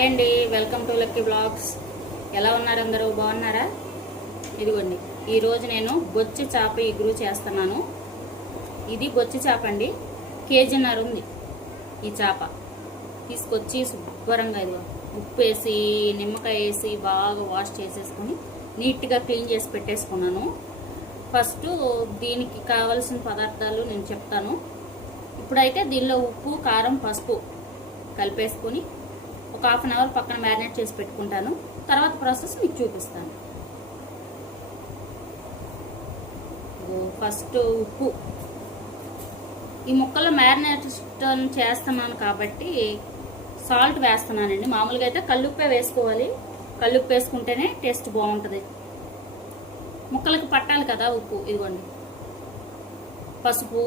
Hi అండి. Welcome to Lucky Blogs. ఎలా ఉన్నారు అందరూ? బాగున్నారా? ఇదిగోండి. ఈరోజు నేను బొచ్చి చేప ఇగురు చేస్తున్నాను. ఇది బొచ్చి చేప అండి. కేజీన్నర ఉంది ఈ చేప. తీసుకొచ్చి శుభ్రంగా ఇదిగో ఉప్పు వేసి నిమ్మకాయ వేసి బాగా వాష్ చేసేసుకొని నీట్గా క్లీన్ చేసి పెట్టేసుకున్నాను. ఫస్ట్ దీనికి కావలసిన పదార్థాలు నేను చెప్తాను. ఇప్పుడైతే దీనిలో ఉప్పు కారం పసుపు కలిపేసుకొని ఒక హాఫ్ అన్ అవర్ పక్కన మ్యారినేట్ చేసి పెట్టుకుంటాను. తర్వాత ప్రాసెస్ మీకు చూపిస్తాను. ఫస్ట్ ఉప్పు. ఈ ముక్కలో మ్యారినేషన్ చేస్తున్నాను కాబట్టి సాల్ట్ వేస్తున్నానండి. మామూలుగా అయితే కల్లుప్పే వేసుకోవాలి. కల్లుప్పు వేసుకుంటేనే టేస్ట్ బాగుంటుంది. ముక్కలకు పట్టాలి కదా ఉప్పు. ఇదిగోండి. పసుపు.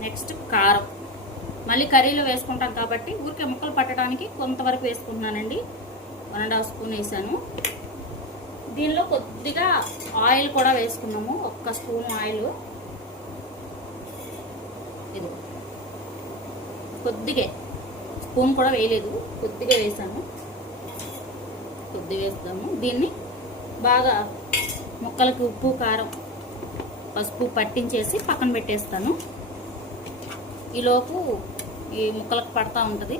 నెక్స్ట్ కారం. మళ్ళీ కర్రీలో వేసుకుంటాం కాబట్టి ఊరికే ముక్కలు పట్టడానికి కొంతవరకు వేసుకుంటున్నానండి. వన్ అండ్ హాఫ్ స్పూన్ వేసాను. దీనిలో కొద్దిగా ఆయిల్ కూడా వేసుకున్నాము. ఒక్క స్పూన్ ఆయిల్. ఇది కొద్దిగా స్పూన్ కూడా వేయలేదు. కొద్దిగా వేసాను. కొద్దిగా వేస్తాము దీన్ని బాగా ముక్కలకి ఉప్పు కారం పసుపు పట్టించేసి పక్కన పెట్టేస్తాను. ఈలోపు ఈ ముక్కలకు పడతా ఉంటుంది.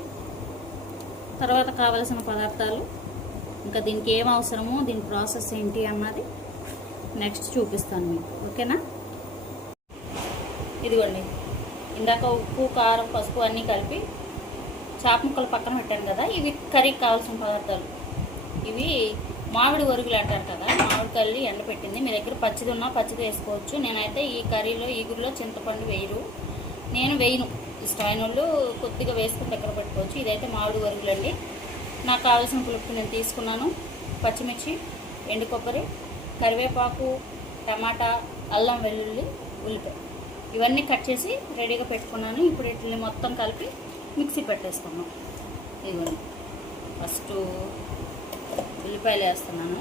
తర్వాత కావలసిన పదార్థాలు ఇంకా దీనికి ఏం అవసరమో దీని ప్రాసెస్ ఏంటి అన్నది నెక్స్ట్ చూపిస్తాను మీకు. ఓకేనా? ఇదిగోండి. ఇందాక ఉప్పు కారం పసుపు అన్నీ కలిపి చాప ముక్కలు పక్కన పెట్టాను కదా ఇవి కర్రీకి కావాల్సిన పదార్థాలు. ఇవి మామిడి ఒరుగులు అంటారు కదా మామిడి కల్లి ఎండపెట్టింది. మీ దగ్గర పచ్చిది ఉన్నా పచ్చిది వేసుకోవచ్చు. నేనైతే ఈ కర్రీలో ఈగురులో చింతపండు వేయరు. నేను వేయను. ఇష్టమైన వాళ్ళు కొద్దిగా వేసుకుని దగ్గర పెట్టుకోవచ్చు. ఇదైతే మామిడి వరుగులు అండి. నాకు కావాల్సిన పులుపు నేను తీసుకున్నాను. పచ్చిమిర్చి ఎండు కొబ్బరి కరివేపాకు టమాటా అల్లం వెల్లుల్లి ఉల్లిపాయ. ఇవన్నీ కట్ చేసి రెడీగా పెట్టుకున్నాను. ఇప్పుడు వీటిని మొత్తం కలిపి మిక్సీ పెట్టేసుకున్నాం ఇదిగోండి. ఫస్ట్ ఉల్లిపాయలు వేస్తున్నాను.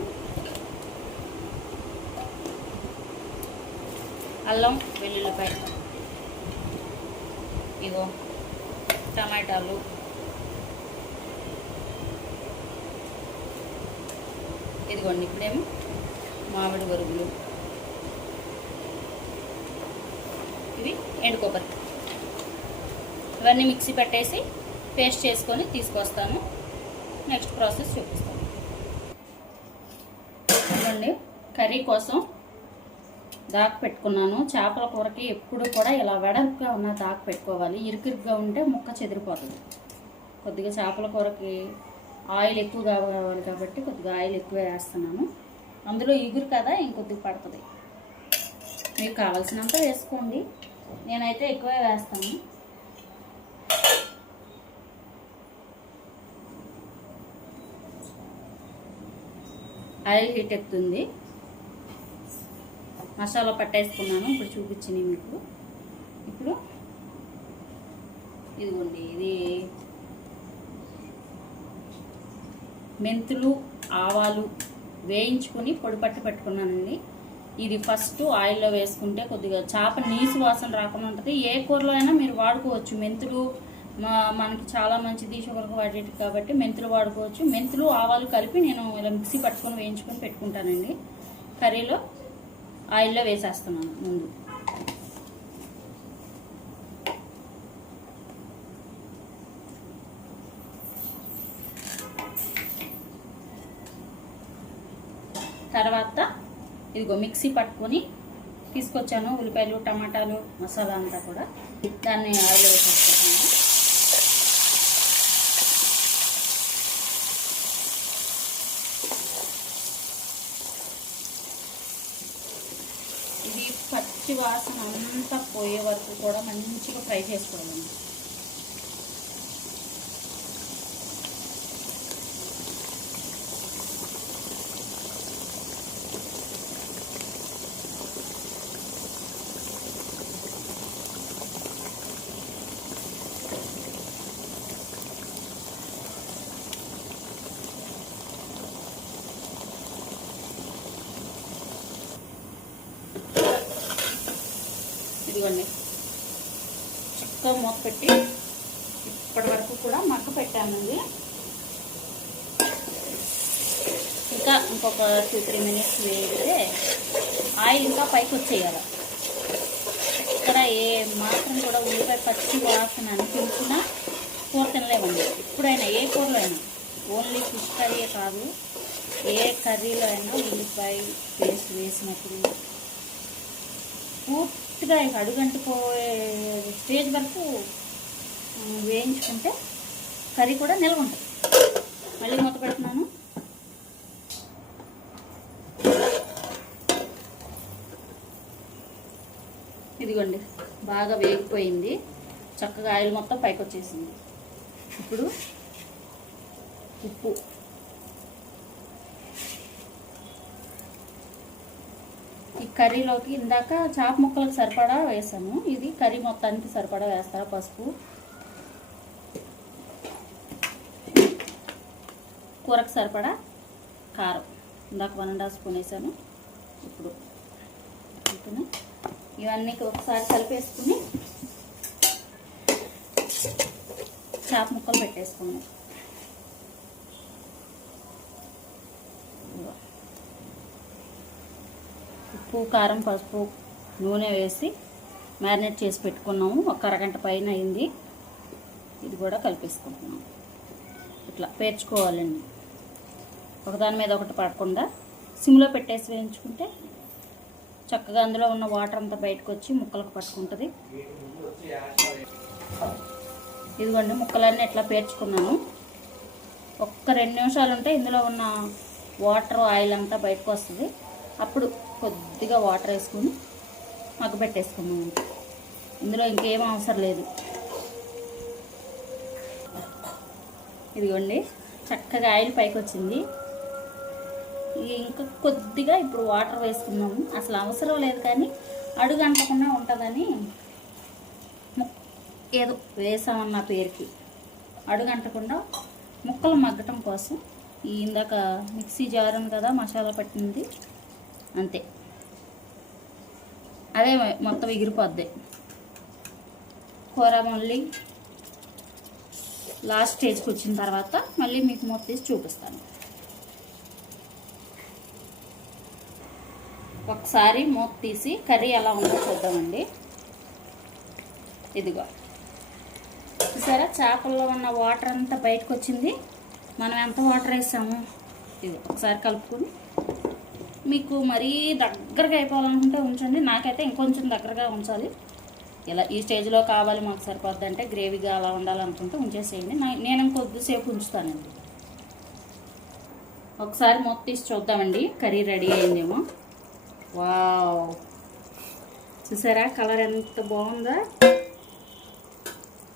అల్లం వెల్లుల్లిపాయ. ఇగో టమాటాలు. ఇదిగోండి ఇప్పుడేమో మామిడి వరుగులు. ఇవి ఎండు కొబ్బరి. ఇవన్నీ మిక్సీ పెట్టేసి పేస్ట్ చేసుకొని తీసుకొస్తాను నెక్స్ట్ ప్రాసెస్ చూపిస్తాను చూడండి కర్రీ కోసం దాకా పెట్టుకున్నాను చేపల కూరకి ఎప్పుడు కూడా ఇలా వెడల్పుగా ఉన్న దాకా పెట్టుకోవాలి ఇరుకిరుగ్గా ఉంటే ముక్క చెదిరిపోతుంది. కొద్దిగా చేపల కూరకి ఆయిల్ ఎక్కువ కావాలి కాబట్టి కొద్దిగా ఆయిల్ ఎక్కువ వేస్తున్నాను. అందులో ఇగురు కదా ఇంకొద్దిగా పడుతుంది. మీకు కావాల్సినంత వేసుకోండి. నేనైతే ఎక్కువే వేస్తాను. ఆయిల్ హీట్ ఎక్కుతుంది. మసాలా పట్టేసుకున్నాను. ఇప్పుడు చూపించింది మీకు. ఇప్పుడు ఇదిగోండి ఇది మెంతులు ఆవాలు వేయించుకొని పొడి పట్టి పెట్టుకున్నానండి. ఇది ఫస్ట్ ఆయిల్లో వేసుకుంటే కొద్దిగా చేప నీసు వాసన రాకుండా ఉంటుంది. ఏ కూరలో అయినా మీరు వాడుకోవచ్చు. మెంతులు మా మనకి చాలా మంచిది షుగర్కి వాడేటి కాబట్టి మెంతులు వాడుకోవచ్చు. మెంతులు ఆవాలు కలిపి నేను ఇలా మిక్సీ పట్టుకొని వేయించుకొని పెట్టుకుంటానండి. కర్రీలో ఆయిల్లో వేసేస్తున్నాను ముందు. తర్వాత ఇదిగో మిక్సీ పట్టుకొని తీసుకొచ్చాను ఉల్లిపాయలు టమాటాలు మసాలా అంతా కూడా. దాన్ని ఆయిల్లో వేసేస్తాను ఇది పచ్చి వాసన అంతా పోయే వరకు కూడా మంచిగా ఫ్రై చేసుకోవాలండి ఇదిగోండి చక్కగా మూత పెట్టి ఇప్పటి వరకు కూడా మగ్గ పెట్టామండి. ఇంకా ఇంకొక టూ త్రీ మినిట్స్ వేస్తే ఆయిల్ ఇంకా పైకి వచ్చేయాలి. ఇక్కడ ఏ మాత్రం కూడా ఉల్లిపాయ పచ్చి వాసన అనిపించినా కూర తినలేమండి. ఎప్పుడైనా ఏ కూరలో అయినా. ఓన్లీ ఫిష్ కర్రీయే కాదు ఏ కర్రీలో అయినా ఉల్లిపాయ పేస్ట్ వేసినప్పుడు పూర్తిగా ఇక అడుగంటిపోయే స్టేజ్ వరకు వేయించుకుంటే కర్రీ కూడా నిల్వ ఉంటుంది మళ్ళీ మూత పెడుతున్నాను. ఇదిగోండి బాగా వేగిపోయింది. చక్కగా ఆయిల్ మొత్తం పైకి వచ్చేసింది ఇప్పుడు ఉప్పు. ఈ కర్రీలోకి ఇందాక చాప ముక్కలకు సరిపడా వేసాము ఇది కర్రీ మొత్తానికి సరిపడా వేస్తారా పసుపు? కూరకు సరిపడా? కారం. ఇందాక వన్ అండ్ హాఫ్ స్పూన్ వేసాను. ఇప్పుడు ఓకేనా ఇవన్నీ ఒకసారి కలిపేసుకుని చాప ముక్కలు పెట్టేసుకున్నాం ఉప్పు కారం పసుపు నూనె వేసి మ్యారినేట్ చేసి పెట్టుకున్నాము. ఒక అరగంట పైన అయింది. ఇది కూడా కలిపేసుకుంటున్నాము ఇట్లా పేర్చుకోవాలండి. ఒకదాని మీద ఒకటి పడకుండా సిమ్లో పెట్టేసి వేయించుకుంటే చక్కగా అందులో ఉన్న వాటర్ అంతా బయటకు వచ్చి ముక్కలకు పట్టుకుంటుంది. ఇదిగోండి ముక్కలన్నీ ఎట్లా పేర్చుకున్నాను. ఒక్క రెండు నిమిషాలు ఉంటే ఇందులో ఉన్న వాటర్ ఆయిల్ అంతా బయటకు వస్తుంది. అప్పుడు కొద్దిగా వాటర్ వేసుకుని మగ్గబెట్టేసుకున్నాం ఇందులో ఇంకేం అవసరం లేదు. ఇదిగోండి చక్కగా ఆయిల్ పైకి వచ్చింది. ఇంకా కొద్దిగా ఇప్పుడు వాటర్ వేసుకున్నాము అసలు అవసరం లేదు కానీ అడుగు అంటకుండా ఉంటుందని ము- ఏదో వేసామన్న పేరుకి. అడుగు అంటకుండా ముక్కలు మగ్గటం కోసం ఇందాక మిక్సీ జారం కదా మసాలా పట్టింది. అంతే. అదే మొత్తం ఎగిరిపోద్ది. కూర మళ్ళీ లాస్ట్ స్టేజ్కి వచ్చిన తర్వాత మళ్ళీ మీకు మూత తీసి చూపిస్తాను. ఒకసారి మూత తీసి కర్రీ ఎలా ఉందో చూద్దామండి. ఇదిగో. చూసారా? చేపల్లో ఉన్న వాటర్ అంతా బయటకు వచ్చింది. మనం ఎంత వాటర్ వేసాము? ఇది ఒకసారి కలుపుకొని మీకు మరీ దగ్గరగా అయిపోవాలనుకుంటే ఉంచండి. నాకైతే ఇంకొంచెం దగ్గరగా ఉంచాలి. ఇలా ఈ స్టేజ్లో కావాలి మాకు సరిపోద్ది అంటే గ్రేవీగా అలా ఉండాలనుకుంటే ఉంచేసేయండి. నేను ఇంకొద్దిసేపు ఉంచుతానండి. ఒకసారి మూత తీసి చూద్దామండి. కర్రీ రెడీ అయిందేమో. వావ్! చూసారా? కలర్ ఎంత బాగుందా?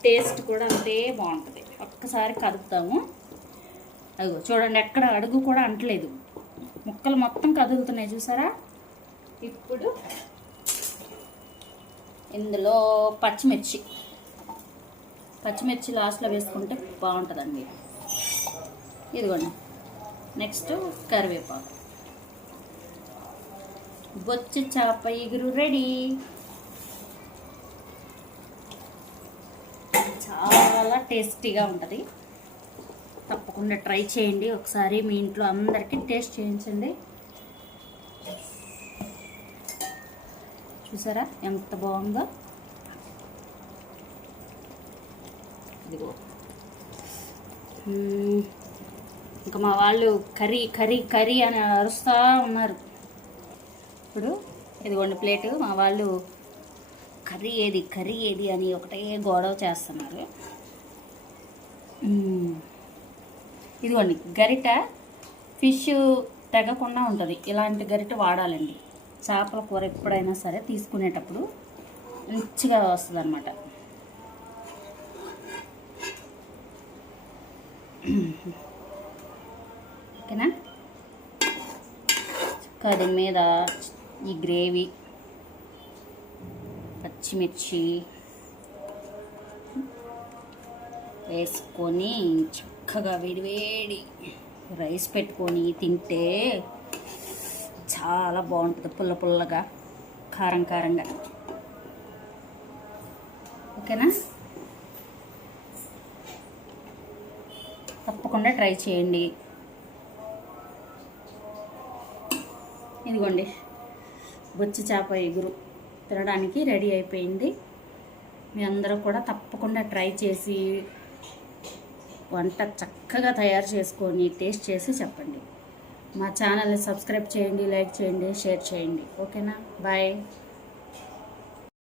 టేస్ట్ కూడా అంతే బాగుంటుంది. ఒక్కసారి కదుపుతాము. అదిగో చూడండి ఎక్కడ అడుగు కూడా అంటలేదు. ముక్కలు మొత్తం కదులుతున్నాయి చూసారా? ఇప్పుడు ఇందులో పచ్చిమిర్చి. పచ్చిమిర్చి లాస్ట్లో వేసుకుంటే బాగుంటుందండి. ఇదిగోండి. నెక్స్ట్ కరివేపాకు. బొచ్చి చేప ఎగురు రెడీ. చాలా టేస్టీగా ఉంటుంది. తప్పకుండా ట్రై చేయండి. ఒకసారి మీ ఇంట్లో అందరికీ టేస్ట్ చేయించండి. చూసారా? ఎంత బాగుందో. ఇదిగో. ఇంకా మా వాళ్ళు కర్రీ కర్రీ కర్రీ అని అరుస్తూ ఉన్నారు. ఇప్పుడు ఇదిగోండి ప్లేటు. మా వాళ్ళు కర్రీ ఏది కర్రీ ఏది అని ఒకటే గొడవ చేస్తున్నారు. ఇదిగోండి గరిట ఫిష్ తెగకుండా ఉంటుంది. ఇలాంటి గరిట వాడాలండి. చేపల కూర ఎప్పుడైనా సరే తీసుకునేటప్పుడు మంచిగా వస్తుంది అనమాట ఓకేనా? చక్కగా దీని మీద ఈ గ్రేవీ పచ్చిమిర్చి వేసుకొని చక్కగా వేడివేడి రైస్ పెట్టుకొని తింటే చాలా బాగుంటుంది పుల్ల పుల్లగా కారం కారంగా. ఓకేనా? తప్పకుండా ట్రై చేయండి. ఇదిగోండి బొచ్చి చేప ఎగురు తినడానికి రెడీ అయిపోయింది. మీ అందరూ కూడా తప్పకుండా ట్రై చేసి వంట చక్కగా తయారు చేసుకొని టేస్ట్ చేసి చెప్పండి. మా ఛానల్ని సబ్స్క్రైబ్ చేయండి లైక్ చేయండి షేర్ చేయండి. ఓకేనా? బాయ్.